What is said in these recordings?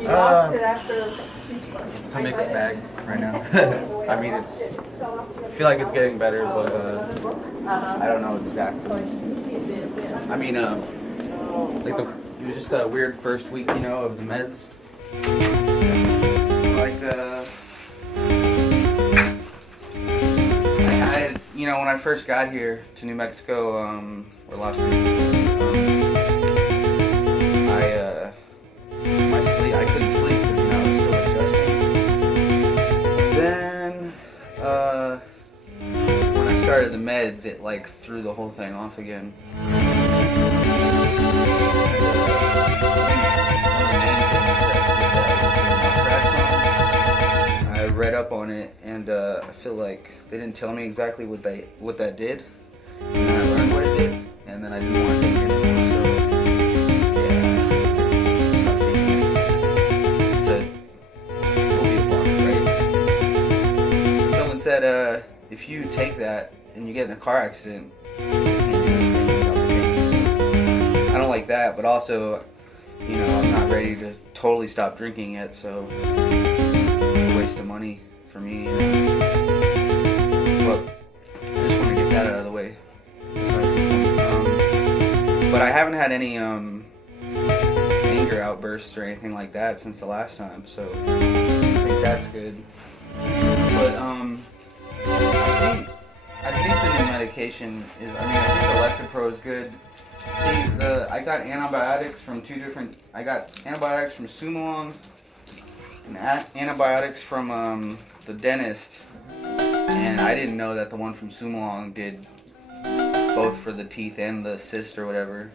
You lost it after. It's a mixed bag right now. I mean, I feel like it's getting better, but I don't know exactly. I mean, like it was just a weird first week, you know, of the meds. Like, you know, when I first got here to New Mexico, or Las Vegas, I couldn't sleep because, you know, I was still adjusting. Then, when I started the meds, it like threw the whole thing off again. I read up on it, and I feel like they didn't tell me exactly what that did. And I learned what it did, and then I didn't want to take it anymore. So yeah, it'll be a blocker, right? Someone said if you take that and you get in a car accident, you can't do anything without the pain. I don't like that, but also, you know, I'm not ready to totally stop drinking yet, so it's a waste of money for me. But I just want to get that out of the way. Besides the point. But I haven't had any anger outbursts or anything like that since the last time, so I think that's good. But I think the new medication is, I think the Lexapro is good. See, I got antibiotics from I got antibiotics from Sumalong and antibiotics from the dentist, and I didn't know that the one from Sumalong did both for the teeth and the cyst or whatever.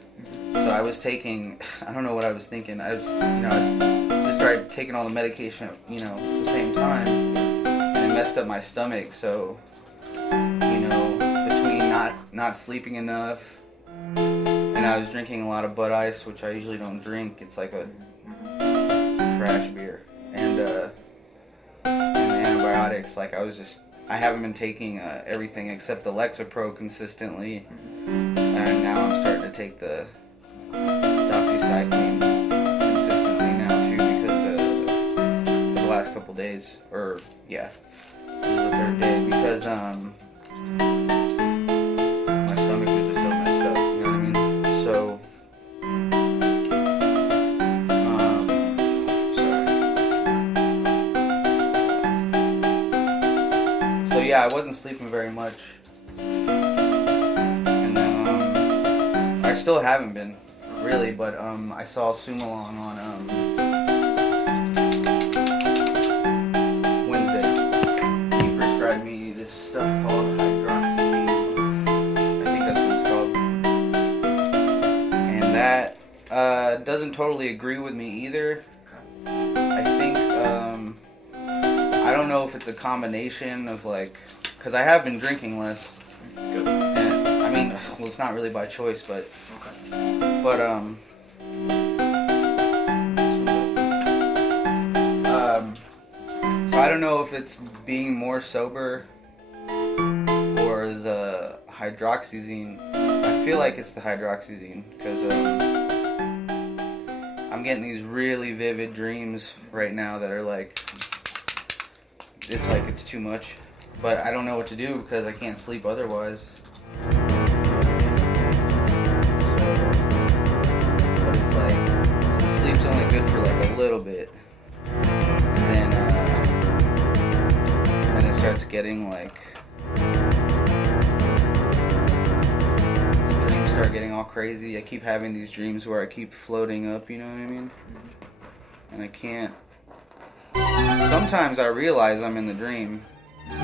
So I was taking, I don't know what I was thinking. I just started taking all the medication, you know, at the same time, and it messed up my stomach. So, you know, between not sleeping enough, and I was drinking a lot of Bud Ice, which I usually don't drink. It's like a trash beer, and the antibiotics. Like I haven't been taking everything except the Lexapro consistently, and now I'm starting to take the doxycycline consistently now too, because for the last couple days, or yeah, this is the third day, because my stomach was just so messed up, you know what I mean? So yeah, I wasn't sleeping very much, and then I still haven't been really, but I saw Sumalong on Wednesday. He prescribed me this stuff called hydroxyzine. I think that's what it's called, and that doesn't totally agree with me either. I think I don't know if it's a combination of like, because I have been drinking less. Good. And I mean, well, it's not really by choice, but okay. But so I don't know if it's being more sober or the hydroxyzine. I feel like it's the hydroxyzine because I'm getting these really vivid dreams right now that are like. It's like it's too much, but I don't know what to do because I can't sleep otherwise. But it's like, so sleep's only good for like a little bit, and then it starts getting like, the dreams start getting all crazy. I keep having these dreams where I keep floating up, you know what I mean? And I can't. Sometimes I realize I'm in the dream, like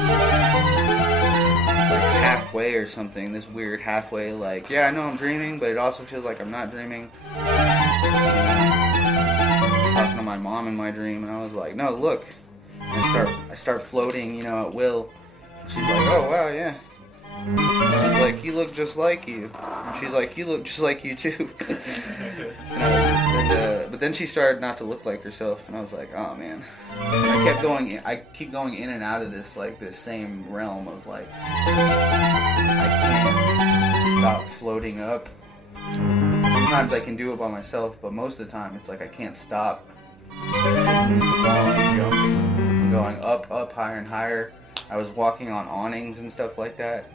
halfway or something, this weird halfway, like, yeah, I know I'm dreaming, but it also feels like I'm not dreaming. You know, I was talking to my mom in my dream, and I was like, no, look. I start floating, you know, at will. She's like, oh, wow, yeah. I was like, you look just like you. And she's like, you look just like you too. But then she started not to look like herself, and I was like, oh man. I keep going in and out of this same realm of like, I can't stop floating up. Sometimes I can do it by myself, but most of the time it's like I can't stop. long jumps, going up, higher and higher. I was walking on awnings and stuff like that.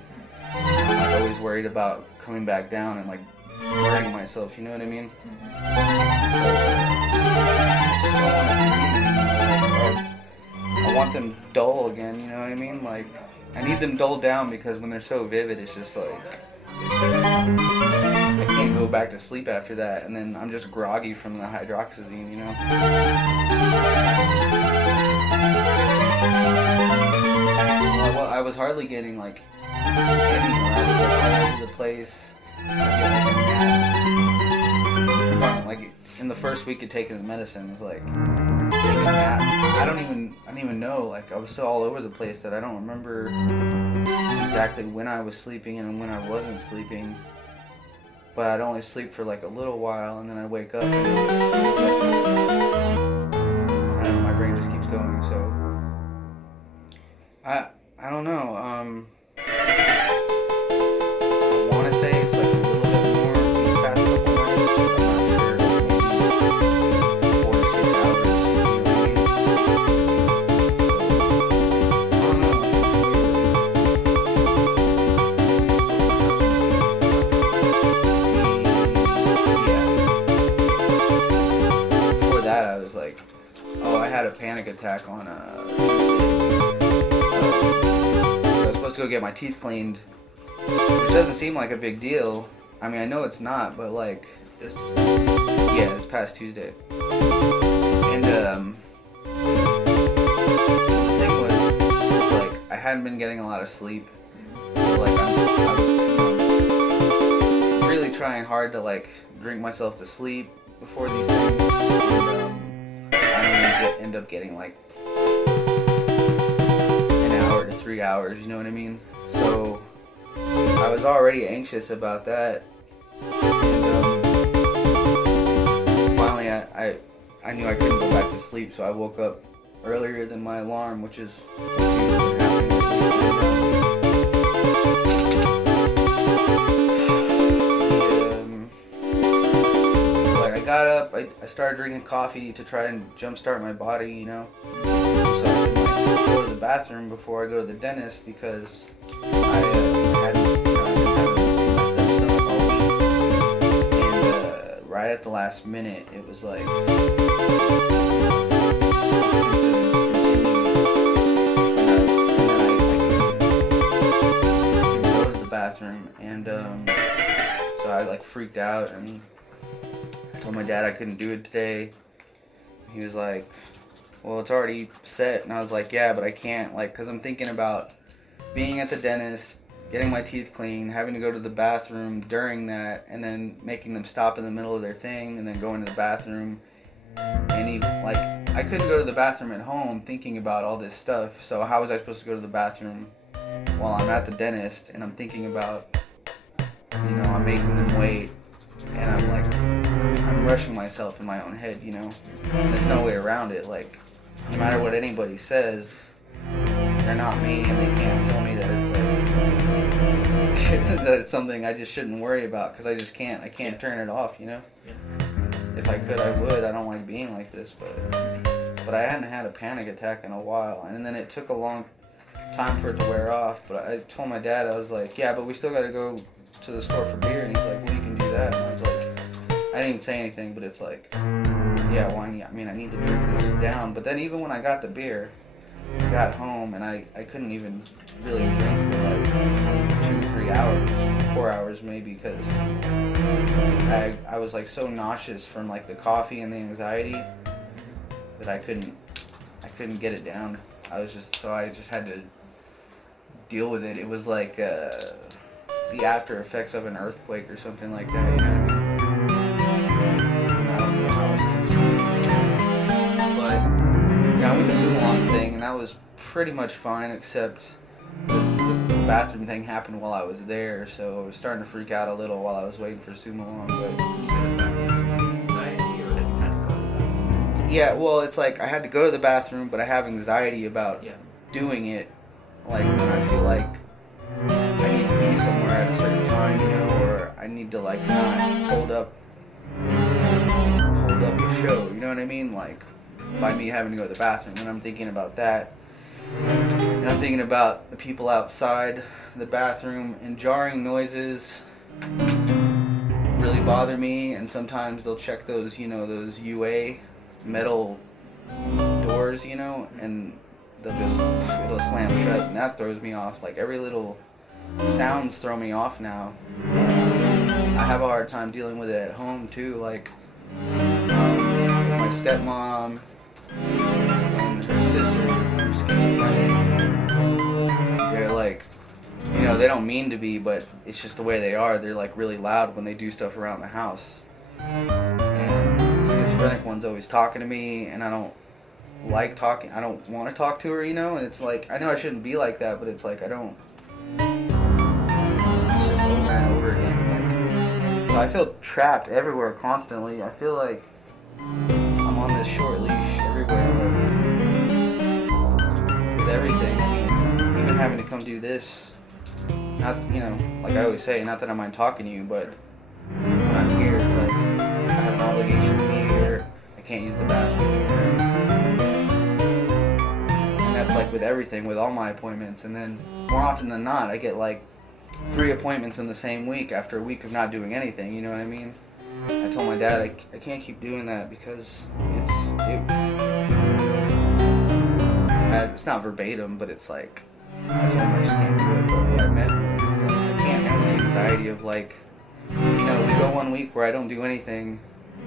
I'm like, always worried about coming back down and like burning myself, you know what I mean? I want them dull again, you know what I mean? Like, I need them dulled down because when they're so vivid, it's just like, I can't go back to sleep after that, and then I'm just groggy from the hydroxyzine, you know? Well, I was hardly getting like anywhere. I was like, all over the place. Like in the first week of taking the medicine, it was like taking a nap. I don't even know. Like I was so all over the place that I don't remember exactly when I was sleeping and when I wasn't sleeping. But I'd only sleep for like a little while, and then I'd wake up and it was like, I don't know, my brain just keeps going. So I don't know. I want to say it's like a little bit more these past couple nights. I'm not sure. Maybe 4 to 6 hours. I don't know. Yeah. Before that, I was like, oh, I had a panic attack on I was supposed to go get my teeth cleaned, which doesn't seem like a big deal. I mean, I know it's not, but like, It's this Tuesday. yeah, this past Tuesday. And the thing was like, I hadn't been getting a lot of sleep. So like, I was really trying hard to like drink myself to sleep before these things. And I only end up getting like 3 hours, you know what I mean? So I was already anxious about that, and finally I knew I couldn't go back to sleep, so I woke up earlier than my alarm, which is what's usually happening. Like I got up, I started drinking coffee to try and jumpstart my body, you know. So I could like, go to the bathroom before I go to the dentist because I hadn't been having this messed up stomach all week. And right at the last minute, it was like I couldn't go to the bathroom, and so I like freaked out and I told my dad I couldn't do it today. He was like, well, it's already set. And I was like, yeah, but I can't, like, because I'm thinking about being at the dentist, getting my teeth cleaned, having to go to the bathroom during that, and then making them stop in the middle of their thing, and then going to the bathroom. And he, like, I couldn't go to the bathroom at home thinking about all this stuff, so how was I supposed to go to the bathroom while I'm at the dentist, and I'm thinking about, you know, I'm making them wait, and I'm, like, I'm rushing myself in my own head, you know? And there's no way around it, like, no matter what anybody says, they're not me, and they can't tell me that it's like that it's something I just shouldn't worry about, because I just can't. I can't turn it off, you know. If I could, I would. I don't like being like this, but I hadn't had a panic attack in a while, and then it took a long time for it to wear off. But I told my dad, I was like, yeah, but we still got to go to the store for beer, and he's like, well, you can do that. And I was like, I didn't even say anything, but it's like, yeah, well, I mean, I need to drink this down. But then even when I got the beer, I got home, and I couldn't even really drink for like 2, 3 hours, 4 hours maybe, because I was like so nauseous from like the coffee and the anxiety that I couldn't get it down. I just had to deal with it. It was like the after effects of an earthquake or something like that, you know what I mean? I went to Sumalong's thing, and that was pretty much fine, except the bathroom thing happened while I was there, so I was starting to freak out a little while I was waiting for Sumalong. Yeah, well, it's like I had to go to the bathroom, but I have anxiety about doing it, like when I feel like I need to be somewhere at a certain time, you know, or I need to like not hold up the show, you know what I mean? Like, by me having to go to the bathroom. And I'm thinking about that. And I'm thinking about the people outside the bathroom, and jarring noises really bother me. And sometimes they'll check those, those UA metal doors, and it'll slam shut, and that throws me off. Like, every little sounds throw me off now. I have a hard time dealing with it at home too. Like, my stepmom and her sister, who's schizophrenic, they're like, they don't mean to be, but it's just the way they are. They're like really loud when they do stuff around the house. And the schizophrenic one's always talking to me, and I don't like talking. I don't want to talk to her, and it's like, I know I shouldn't be like that, but it's like, I don't. It's just over and over again. Like, so I feel trapped everywhere constantly. I feel like I'm on this short leash everywhere, like, with everything. I mean, even having to come do this. Not, like I always say, not that I mind talking to you, but when I'm here, it's like, I have an obligation to be here. I can't use the bathroom here. And that's like with everything, with all my appointments. And then more often than not, I get like 3 appointments in the same week after a week of not doing anything, you know what I mean? I told my dad I can't keep doing that because it's not verbatim, but it's like, I told him I just can't do it. But what I meant was, like, I can't handle the anxiety of, like, we go one week where I don't do anything,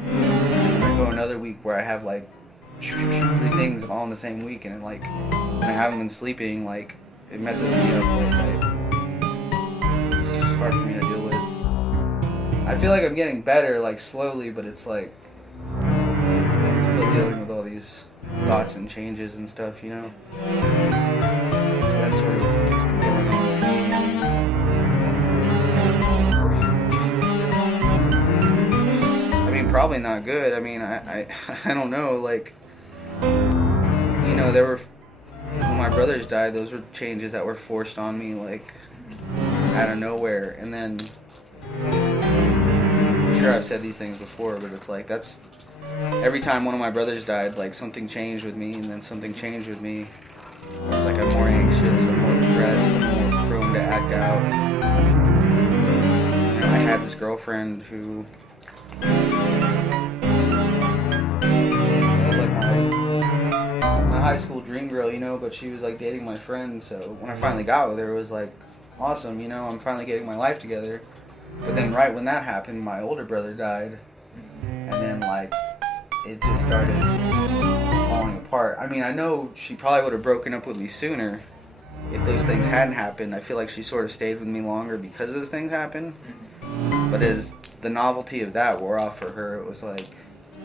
and I go another week where I have like 3 things all in the same week, and like when I haven't been sleeping, like, it messes me up. It's just hard for me to deal with. I feel like I'm getting better, like, slowly, but it's like I'm still dealing with all these thoughts and changes and stuff, That's sort of what's been going on with me. I mean, probably not good. I mean, I don't know. Like, there were, when my brothers died, those were changes that were forced on me, like, out of nowhere. And then, I'm sure I've said these things before, but it's like, that's, every time one of my brothers died, like, something changed with me, and then something changed with me. It's like I'm more anxious, I'm more depressed, I'm more prone to act out. I had this girlfriend who was like my high school dream girl, but she was like dating my friend. So when I finally got with her, it was like awesome, I'm finally getting my life together. But then right when that happened, my older brother died, and then like it just started falling apart. I mean, I know she probably would have broken up with me sooner if those things hadn't happened. I feel like she sort of stayed with me longer because those things happened. But as the novelty of that wore off for her, it was like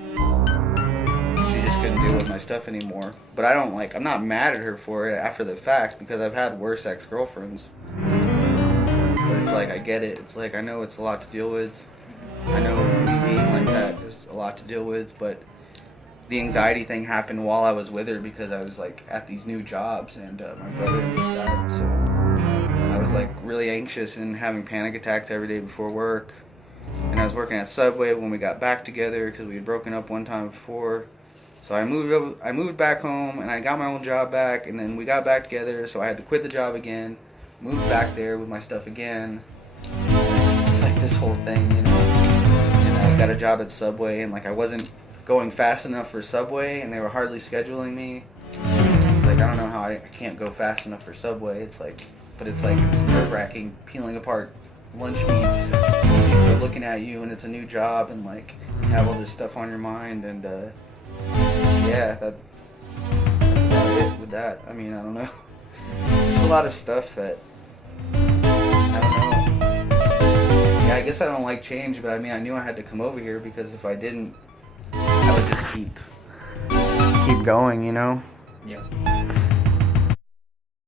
she just couldn't deal with my stuff anymore. But I'm not mad at her for it after the fact, because I've had worse ex-girlfriends. But it's like, I get it. It's like, I know it's a lot to deal with. I know me being like that is a lot to deal with, but the anxiety thing happened while I was with her because I was like at these new jobs, and my brother just died, so I was like really anxious and having panic attacks every day before work. And I was working at Subway when we got back together because we had broken up one time before. So I moved back home, and I got my old job back, and then we got back together, so I had to quit the job again, moved back there with my stuff again. It's like this whole thing, And I got a job at Subway, and like I wasn't going fast enough for Subway, and they were hardly scheduling me. It's like, I don't know how I can't go fast enough for Subway. It's like, but it's like, it's nerve-wracking peeling apart lunch meats. People are looking at you, and it's a new job, and like you have all this stuff on your mind, and yeah, that's about it with that. I mean, I don't know. There's a lot of stuff that I don't know. Yeah, I guess I don't like change, but I mean, I knew I had to come over here because if I didn't, I would just keep going, Yeah.